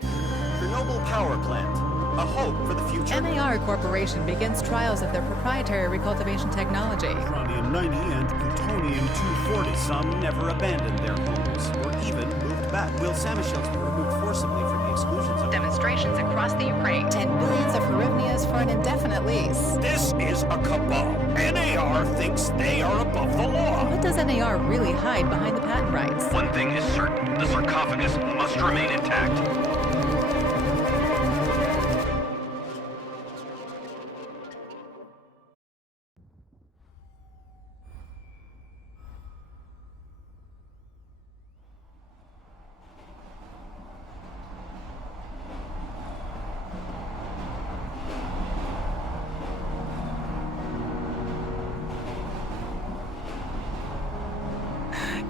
Chernobyl power plant. A hope for the future. NAR Corporation begins trials of their proprietary recultivation technology. Uranium-90 and plutonium-240. Some never abandoned their homes, or even moved back. Will Samoshells were removed forcibly from the exclusion zone. Demonstrations across the Ukraine. 10 billions of hryvnias for an indefinite lease. This is a cabal. NAR thinks they are above the law. What does NAR really hide behind the patent rights? One thing is certain. The sarcophagus must remain intact.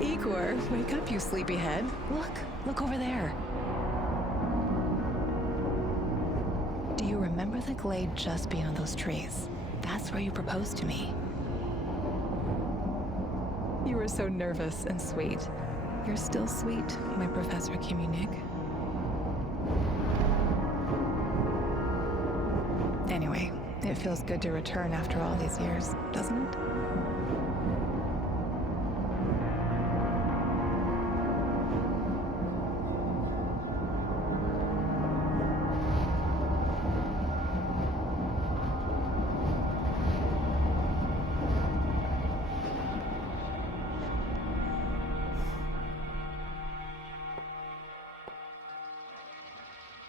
Igor, wake up, you sleepyhead. Look over there. Do you remember the glade just beyond those trees? That's where you proposed to me. You were so nervous and sweet. You're still sweet, my Professor Khymynuk. Anyway, it feels good to return after all these years, doesn't it?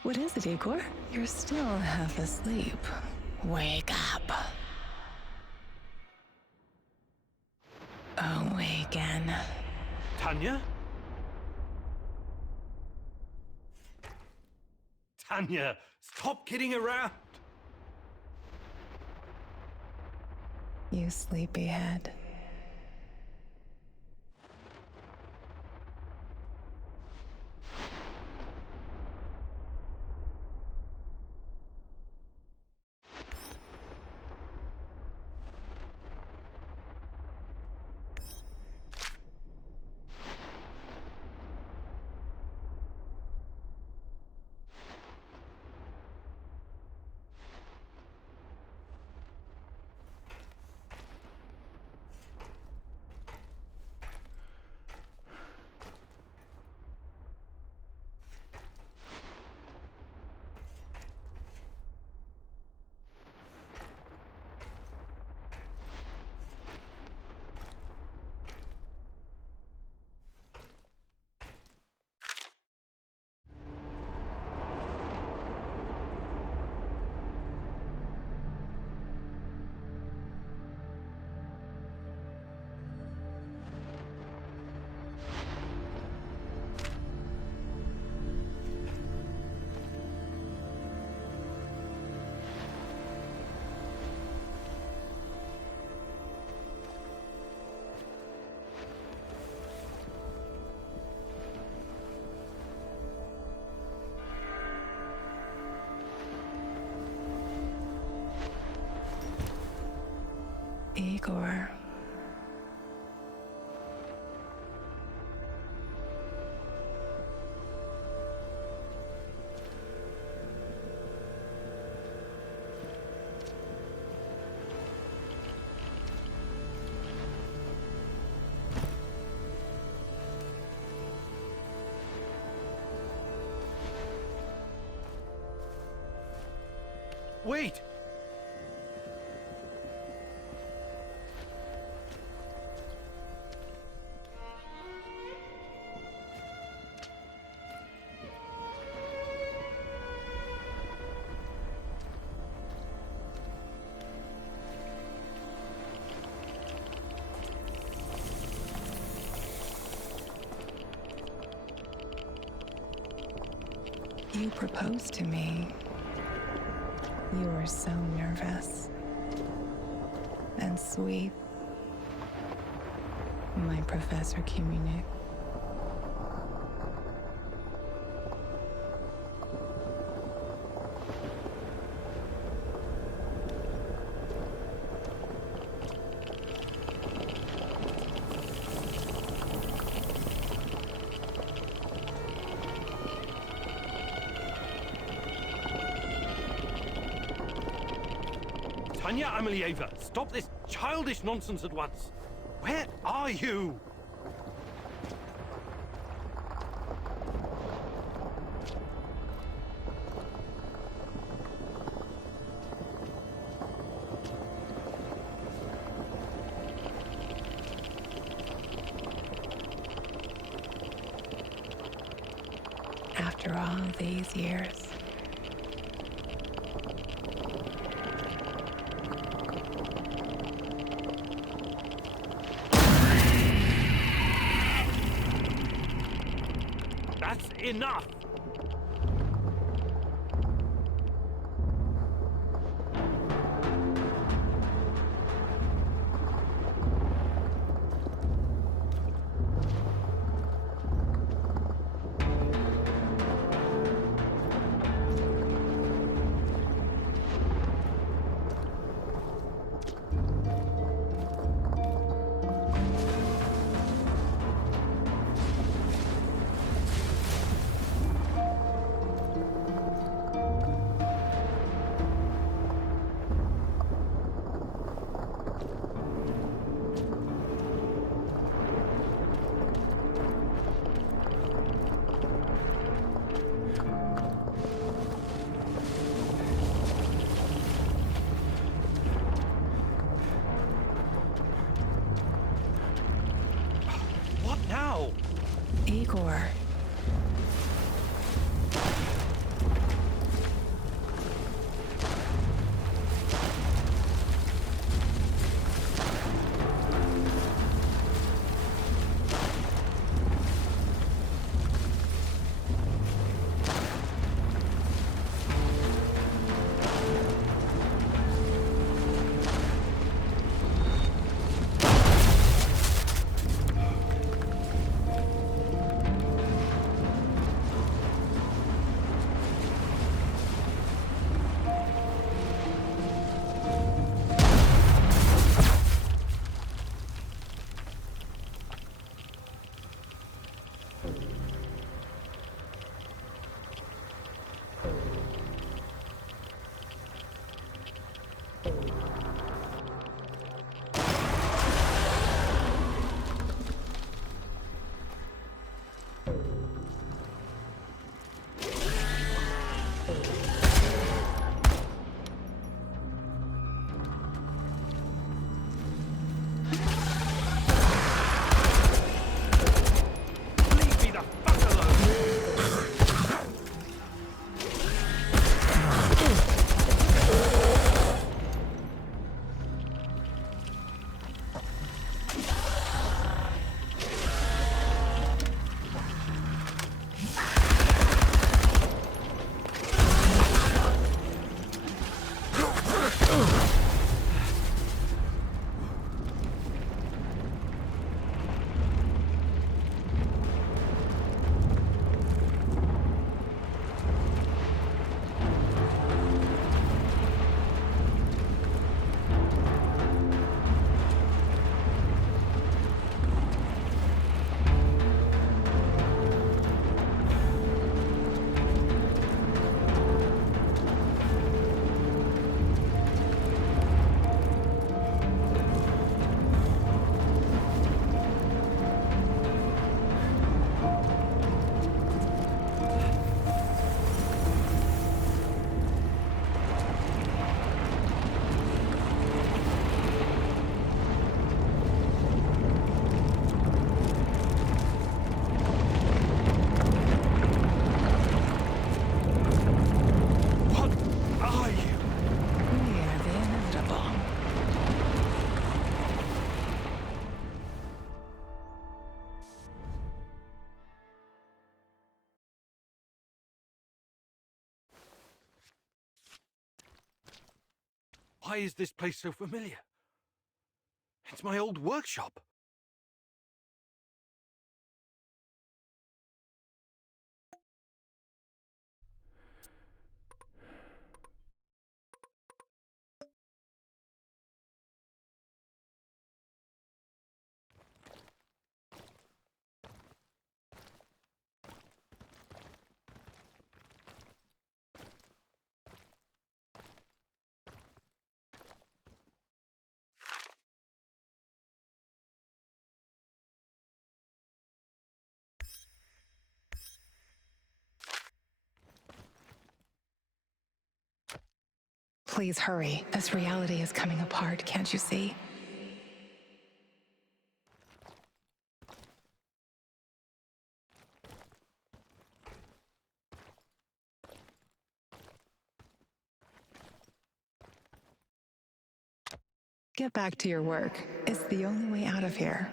What is it, Igor? You're still half asleep. Wake up. Awaken. Tanya? Tanya, stop kidding around. You sleepyhead. Igor. Wait! You proposed to me. You were so nervous and sweet, my Professor Khymynuk. Anya Amelieva, stop this childish nonsense at once. Where are you? After all these years. That's enough! Igor. Why is this place so familiar? It's my old workshop. Please hurry. This reality is coming apart, can't you see? Get back to your work. It's the only way out of here.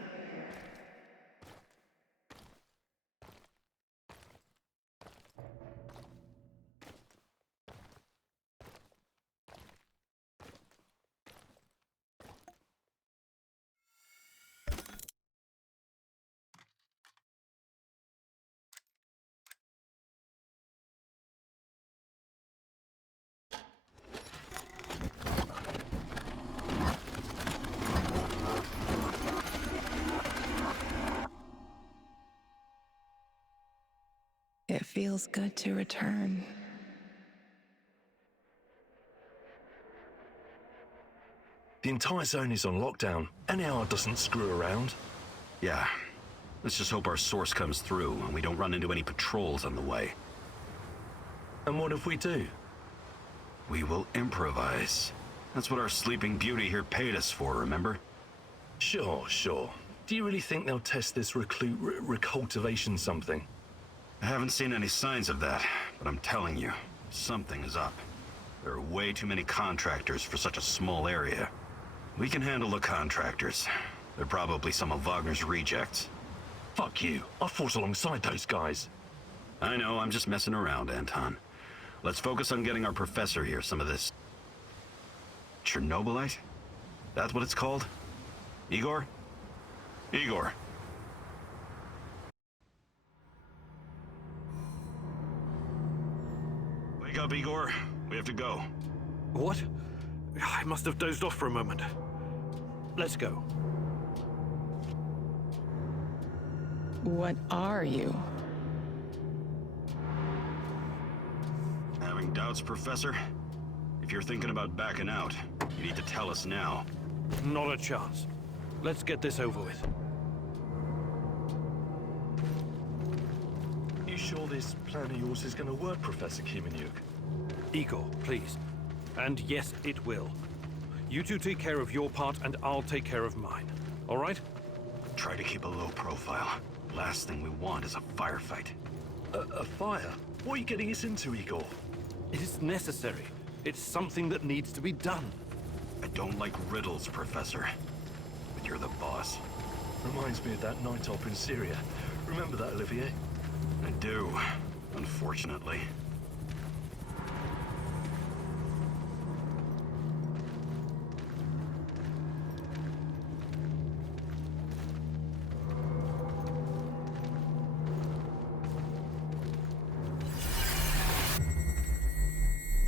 It feels good to return. The entire zone is on lockdown. NAR doesn't screw around. Yeah. Let's just hope our source comes through and we don't run into any patrols on the way. And what if we do? We will improvise. That's what our Sleeping Beauty here paid us for, remember? Sure. Do you really think they'll test this recultivation something? I haven't seen any signs of that, but I'm telling you, something is up. There are way too many contractors for such a small area. We can handle the contractors. They're probably some of Wagner's rejects. Fuck you. I fought alongside those guys. I know, I'm just messing around, Anton. Let's focus on getting our professor here some of this... Chernobylite? That's what it's called? Igor? Igor. Wake up, Igor. We have to go. What? I must have dozed off for a moment. Let's go. What are you? Having doubts, Professor? If you're thinking about backing out, you need to tell us now. Not a chance. Let's get this over with. You sure this plan of yours is gonna work, Professor Khymynuk? Igor, please. And yes, it will. You two take care of your part, and I'll take care of mine. All right? Try to keep a low profile. Last thing we want is a firefight. A fire? What are you getting us into, Igor? It is necessary. It's something that needs to be done. I don't like riddles, Professor. But you're the boss. Reminds me of that night op in Syria. Remember that, Olivier? I do, unfortunately.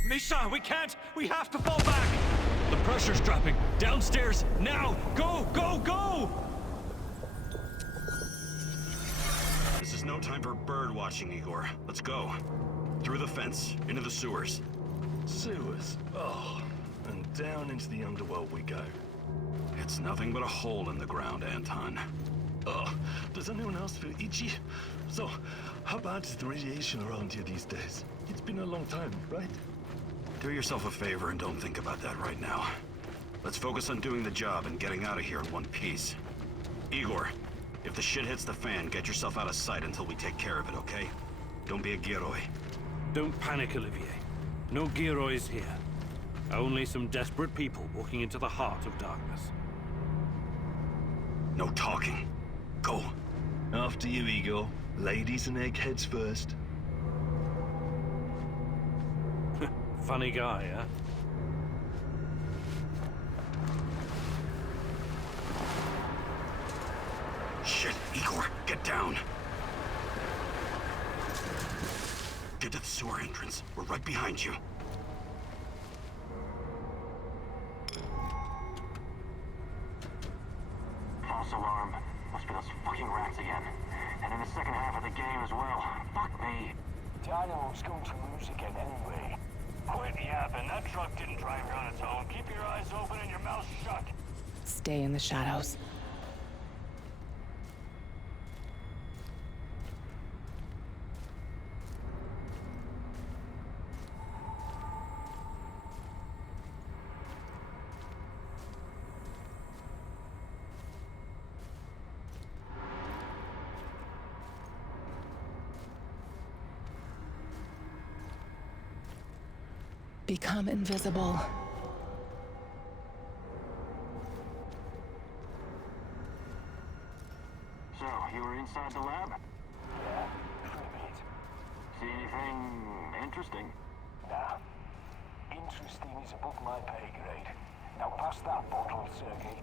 Misha, we can't! We have to fall back! The pressure's dropping. Downstairs, now! Go, go, go! This is no time for bird watching, Igor. Let's go. Through the fence, into the sewers. Sewers? Oh, and down into the underworld we go. It's nothing but a hole in the ground, Anton. Oh, does anyone else feel itchy? So, how bad is the radiation around here these days? It's been a long time, right? Do yourself a favor and don't think about that right now. Let's focus on doing the job and getting out of here in one piece. Igor, if the shit hits the fan, get yourself out of sight until we take care of it, okay? Don't be a Geroi. Don't panic, Olivier. No Gerois here. Only some desperate people walking into the heart of darkness. No talking. Go. After you, Igor. Ladies and eggheads first. Funny guy, huh? Shit, Igor, get down. Get to the sewer entrance. We're right behind you. False alarm. Must be those fucking rats again. And in the second half of the game as well. Fuck me. Dino's going to lose again anyway. Quit yapping. That truck didn't drive here on its own. Keep your eyes open and your mouth shut. Stay in the shadows. Become invisible. So, you were inside the lab? Yeah, for a bit. See anything interesting? Nah. Interesting is above my pay grade. Now pass that bottle, Sergei.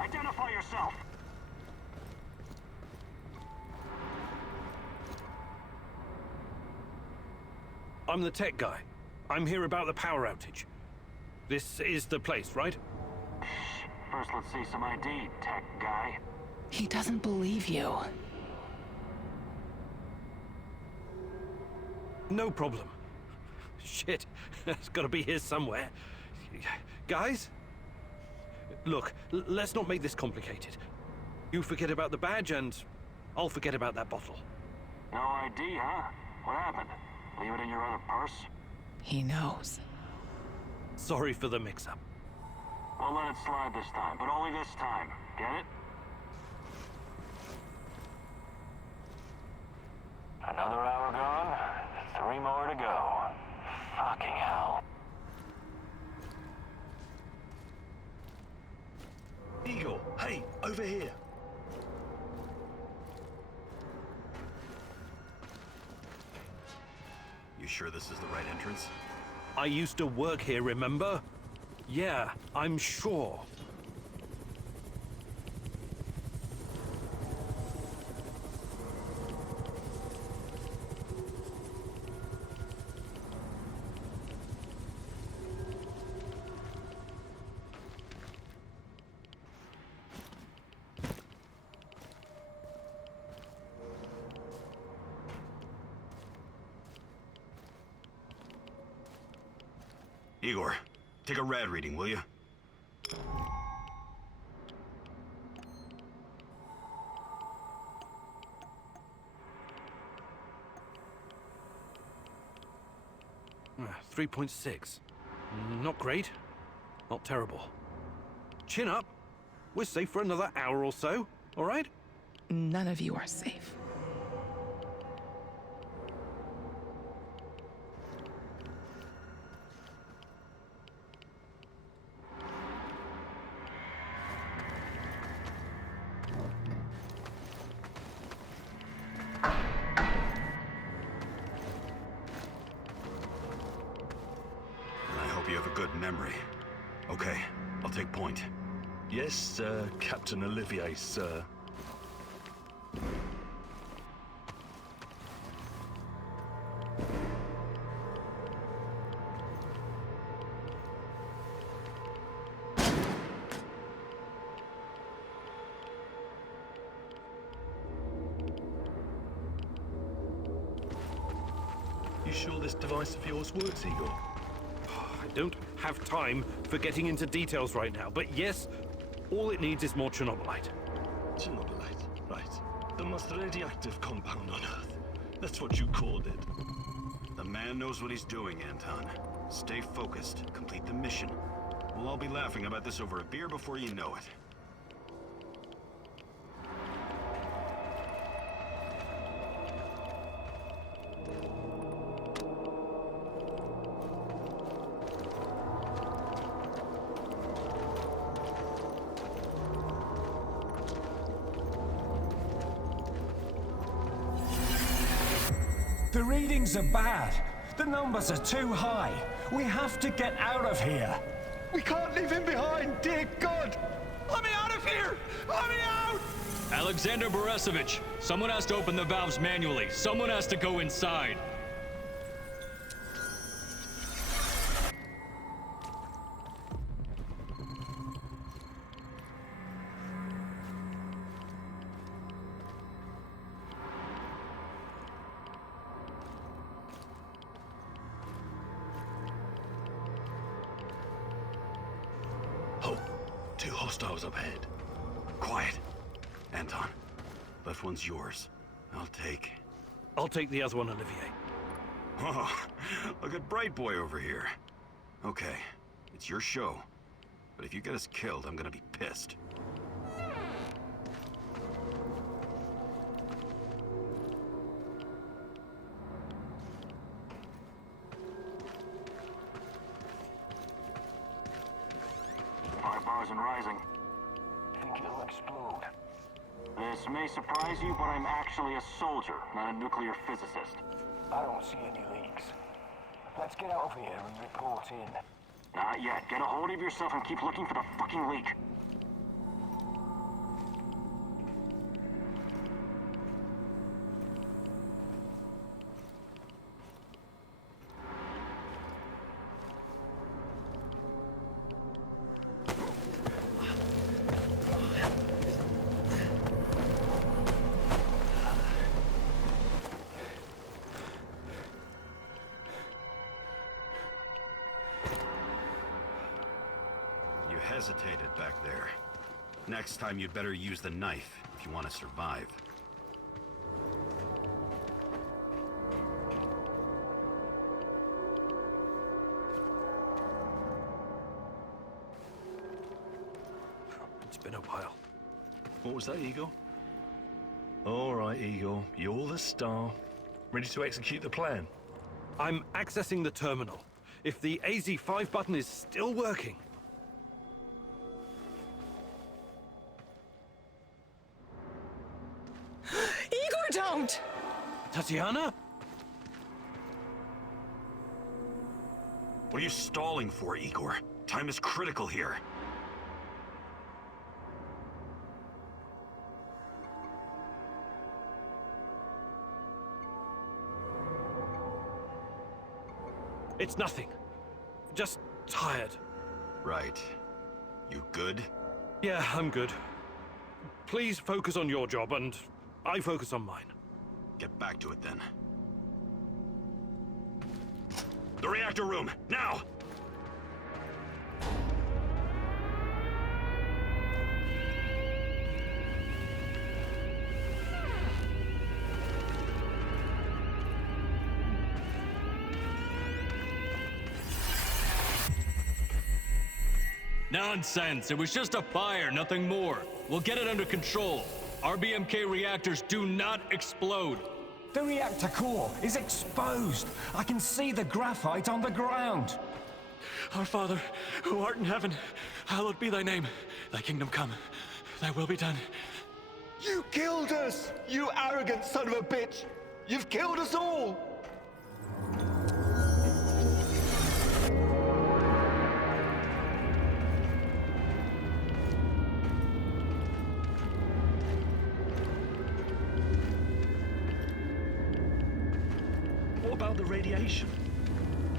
Identify yourself! I'm the tech guy. I'm here about the power outage. This is the place, right? First, let's see some ID, tech guy. He doesn't believe you. No problem. Shit, it's gotta be here somewhere. Guys? Look, let's not make this complicated. You forget about the badge and I'll forget about that bottle. No ID, huh? What happened? Leave it in your other purse? He knows. Sorry for the mix-up. We'll let it slide this time, but only this time. Get it? Another hour gone, 3 more to go. Fucking hell. Igor, hey, over here. You sure this is the right entrance? I used to work here, remember? Yeah, I'm sure. Igor, take a rad reading, will you? Uh, 3.6. Not great. Not terrible. Chin up. We're safe for another hour or so, all right? None of you are safe. You have a good memory. Okay, I'll take point. Yes, Captain Olivier, sir. You sure this device of yours works, Igor? I don't have time for getting into details right now, but yes, all it needs is more Chernobylite. Chernobylite, right. The most radioactive compound on Earth. That's what you called it. The man knows what he's doing, Anton. Stay focused, complete the mission. We'll all be laughing about this over a beer before you know it. The readings are bad. The numbers are too high. We have to get out of here. We can't leave him behind, dear God! Let me out of here! Let me out! Alexander Borisovich, someone has to open the valves manually. Someone has to go inside. Oh, two hostiles up ahead. Quiet. Anton, left one's yours. I'll take the other one, Olivier. Oh, look at Bright Boy over here. Okay, it's your show. But if you get us killed, I'm gonna be pissed. Bars and rising. Think it'll explode? This may surprise you, but I'm actually a soldier, not a nuclear physicist. I don't see any leaks. Let's get out of here and report in. Not yet. Get a hold of yourself and keep looking for the fucking leak. Hesitated back there. Next time you'd better use the knife if you want to survive. It's been a while. What was that, Igor? All right, Igor. You're the star. Ready to execute the plan? I'm accessing the terminal. If the AZ5 button is still working... Igor, don't! Tatyana? What are you stalling for, Igor? Time is critical here. It's nothing. Just tired. Right. You good? Yeah, I'm good. Please focus on your job, and I focus on mine. Get back to it, then. The reactor room, now! Nonsense! It was just a fire, nothing more. We'll get it under control. RBMK reactors do not explode. The reactor core is exposed. I can see the graphite on the ground. Our Father, who art in heaven, hallowed be thy name. Thy kingdom come, thy will be done. You killed us, you arrogant son of a bitch! You've killed us all! What about the radiation?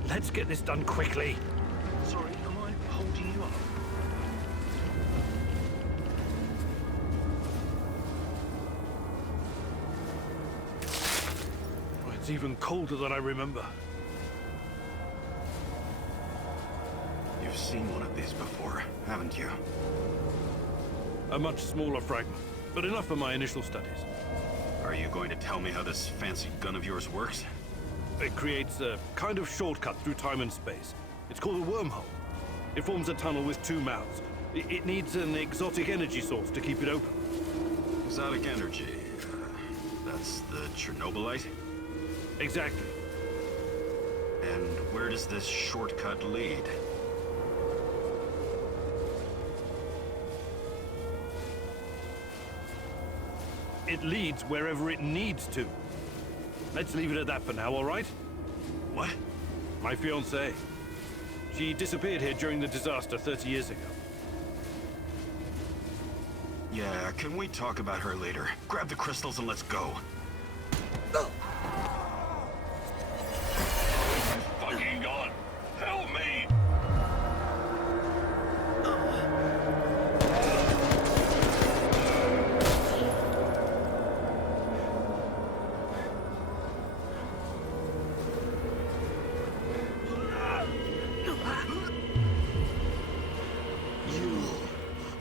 Let's get this done quickly. Sorry, am I holding you up? Oh, it's even colder than I remember. You've seen one of these before, haven't you? A much smaller fragment, but enough for my initial studies. Are you going to tell me how this fancy gun of yours works? It creates a kind of shortcut through time and space. It's called a wormhole. It forms a tunnel with two mouths. It needs an exotic energy source to keep it open. Exotic energy. That's the Chernobylite? Exactly. And where does this shortcut lead? It leads wherever it needs to. Let's leave it at that for now, all right? What? My fiancée. She disappeared here during the disaster 30 years ago. Yeah, can we talk about her later? Grab the crystals and let's go. Fucking God! Help me!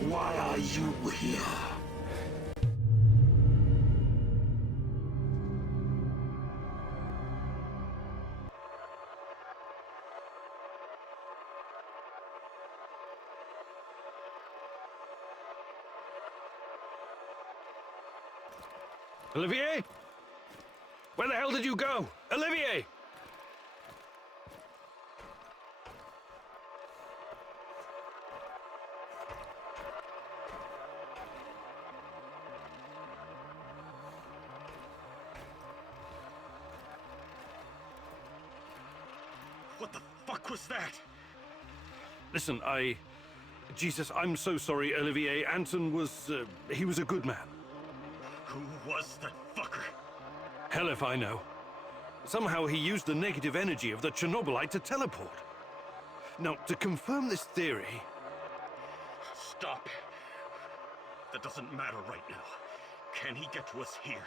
Why are you here? Olivier? Where the hell did you go? Olivier! What the fuck was that? Listen, Jesus, I'm so sorry, Olivier. Anton was, he was a good man. Who was that fucker? Hell if I know. Somehow he used the negative energy of the Chernobylite to teleport. Now, to confirm this theory... Stop. That doesn't matter right now. Can he get to us here?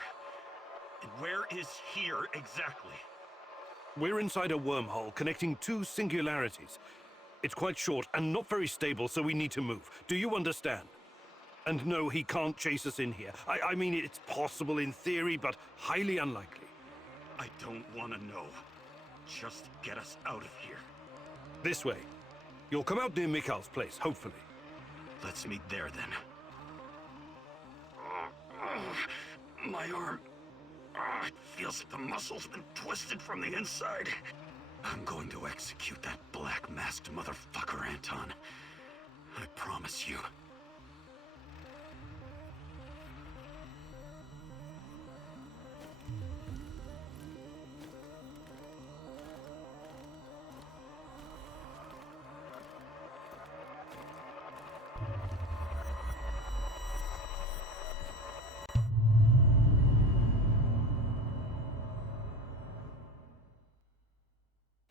And where is here exactly? We're inside a wormhole connecting two singularities. It's quite short and not very stable, so we need to move. Do you understand? And no, he can't chase us in here. I mean, it's possible in theory, but highly unlikely. I don't want to know. Just get us out of here. This way. You'll come out near Mikhail's place, hopefully. Let's meet there, then. My arm. It feels like the muscle's been twisted from the inside. I'm going to execute that black-masked motherfucker, Anton. I promise you.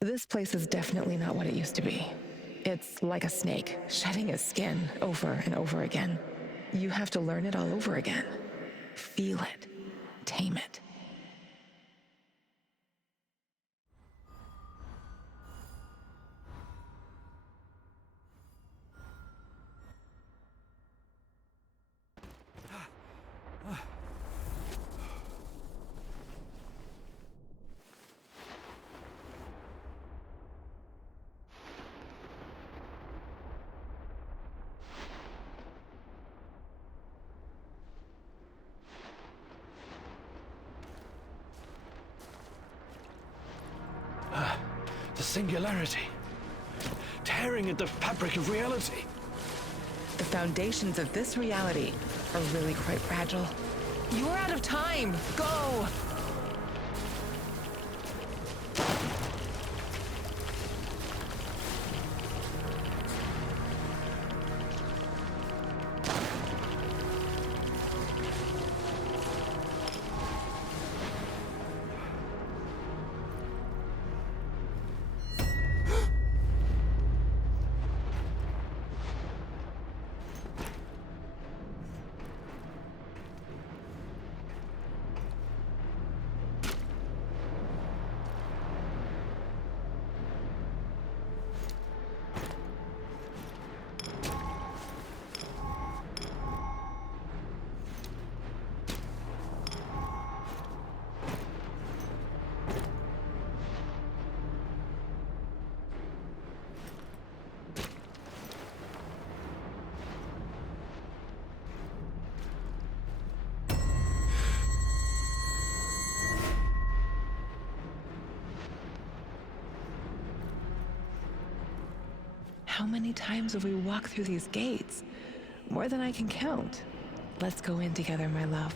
This place is definitely not what it used to be. It's like a snake, shedding its skin over and over again. You have to learn it all over again. Feel it. Tame it. The singularity. Tearing at the fabric of reality. The foundations of this reality are really quite fragile. You're out of time! Go! How many times have we walked through these gates? More than I can count. Let's go in together, my love.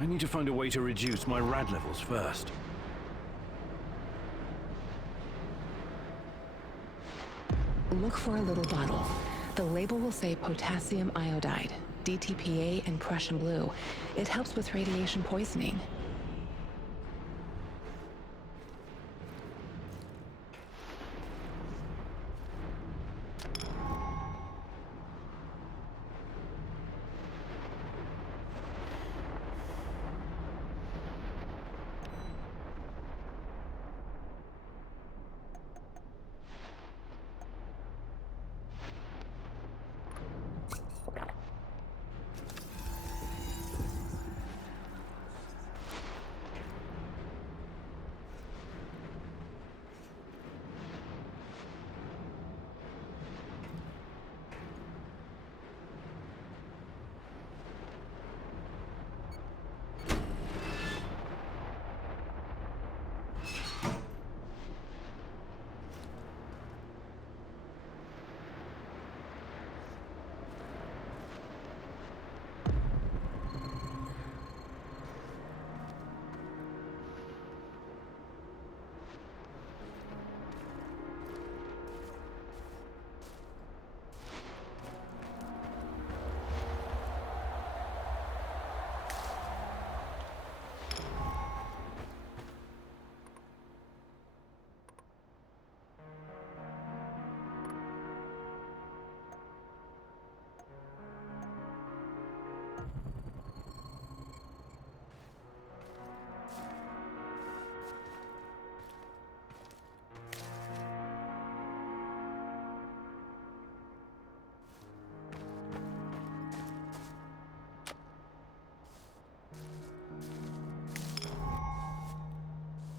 I need to find a way to reduce my rad levels first. Look for a little bottle. The label will say potassium iodide, DTPA, and Prussian blue. It helps with radiation poisoning.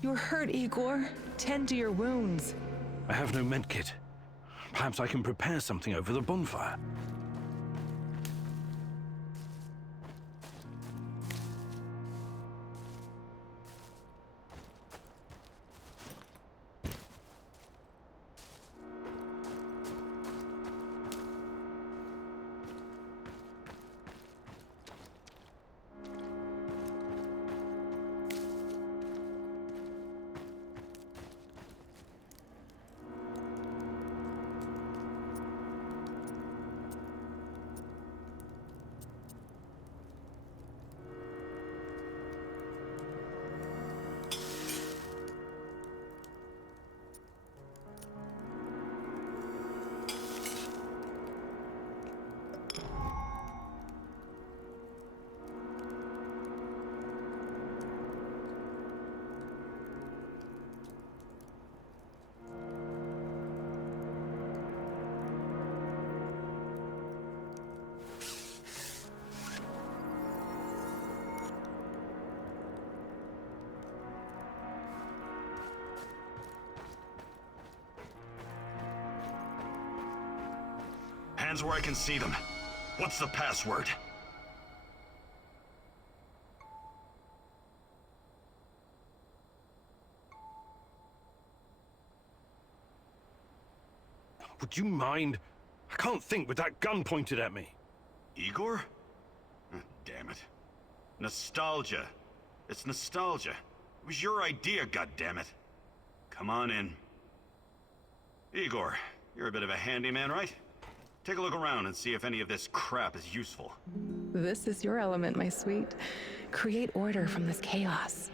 You're hurt, Igor. Tend to your wounds. I have no medkit. Perhaps I can prepare something over the bonfire. Hands where I can see them. What's the password? Would you mind? I can't think with that gun pointed at me. Igor? Oh, damn it. Nostalgia. It's nostalgia. It was your idea, goddammit. Come on in. Igor, you're a bit of a handyman, right? Take a look around and see if any of this crap is useful. This is your element, my sweet. Create order from this chaos.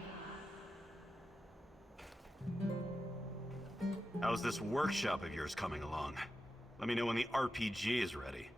How's this workshop of yours coming along? Let me know when the RPG is ready.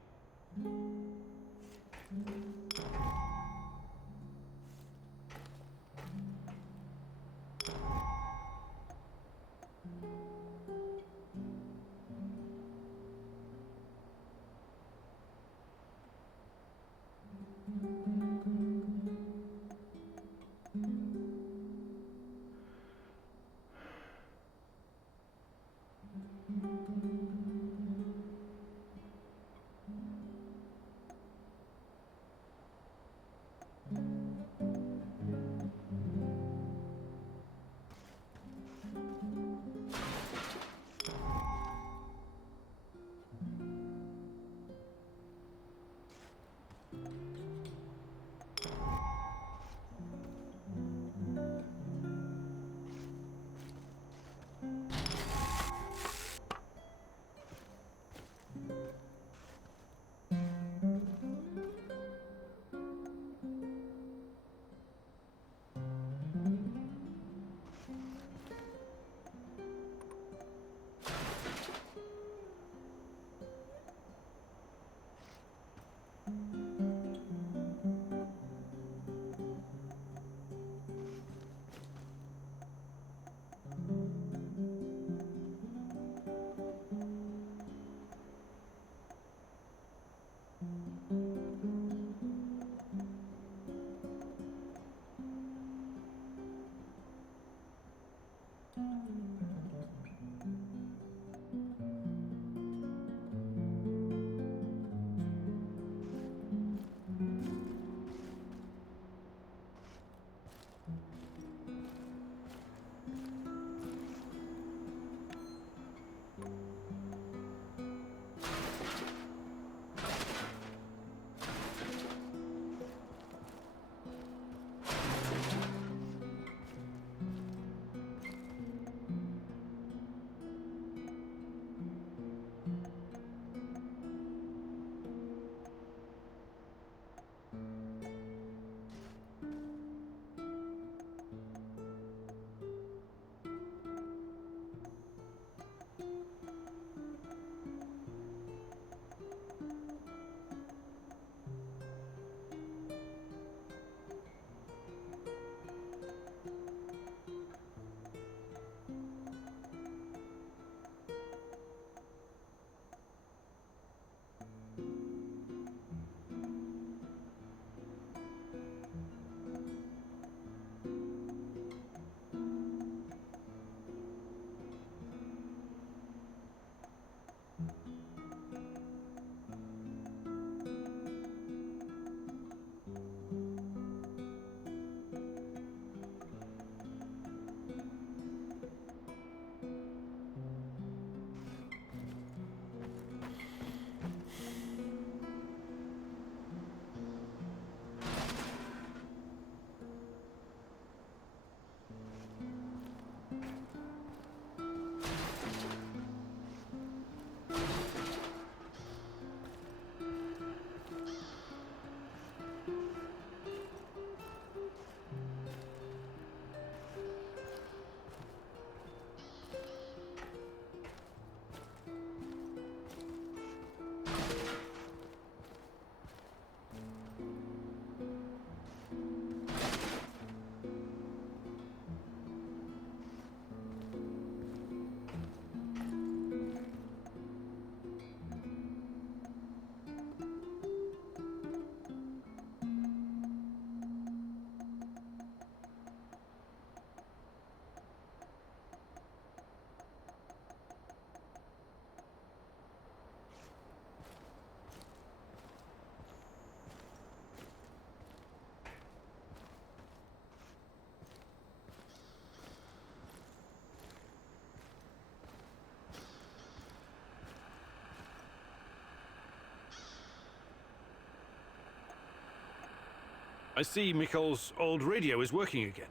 I see Mikhail's old radio is working again.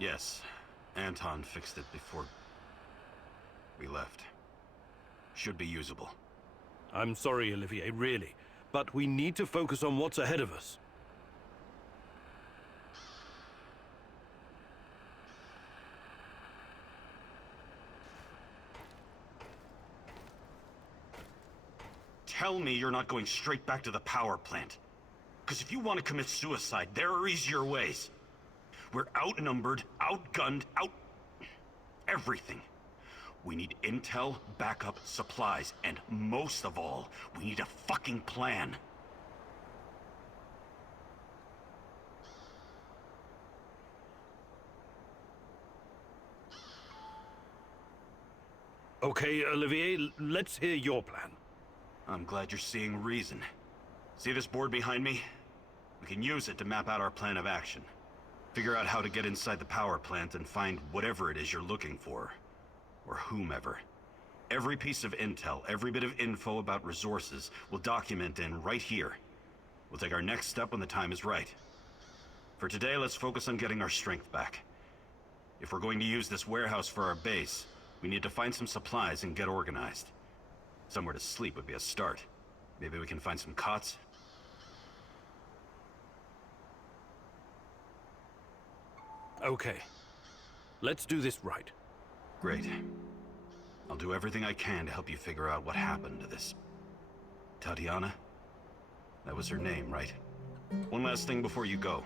Yes. Anton fixed it before we left. Should be usable. I'm sorry, Olivier, really. But we need to focus on what's ahead of us. Tell me you're not going straight back to the power plant. Because if you want to commit suicide, there are easier ways. We're outnumbered, outgunned, everything. We need intel, backup, supplies, and most of all, we need a fucking plan. Okay, Olivier, let's hear your plan. I'm glad you're seeing reason. See this board behind me? We can use it to map out our plan of action. Figure out how to get inside the power plant and find whatever it is you're looking for. Or whomever. Every piece of intel, every bit of info about resources, we'll document in right here. We'll take our next step when the time is right. For today, let's focus on getting our strength back. If we're going to use this warehouse for our base, we need to find some supplies and get organized. Somewhere to sleep would be a start. Maybe we can find some cots. Okay. Let's do this right. Great. I'll do everything I can to help you figure out what happened to this... Tatyana? That was her name, right? One last thing before you go.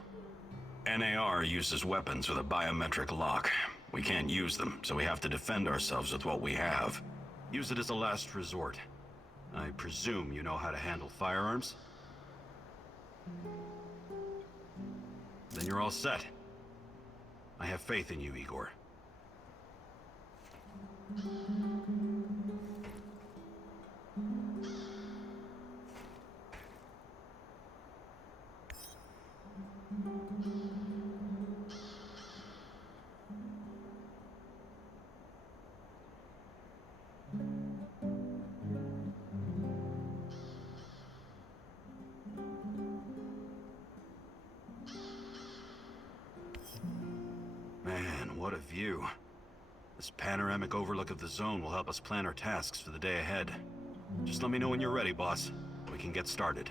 NAR uses weapons with a biometric lock. We can't use them, so we have to defend ourselves with what we have. Use it as a last resort. I presume you know how to handle firearms? Then you're all set. I have faith in you, Igor. Man, what a view. This panoramic overlook of the zone will help us plan our tasks for the day ahead. Just let me know when you're ready, boss. We can get started.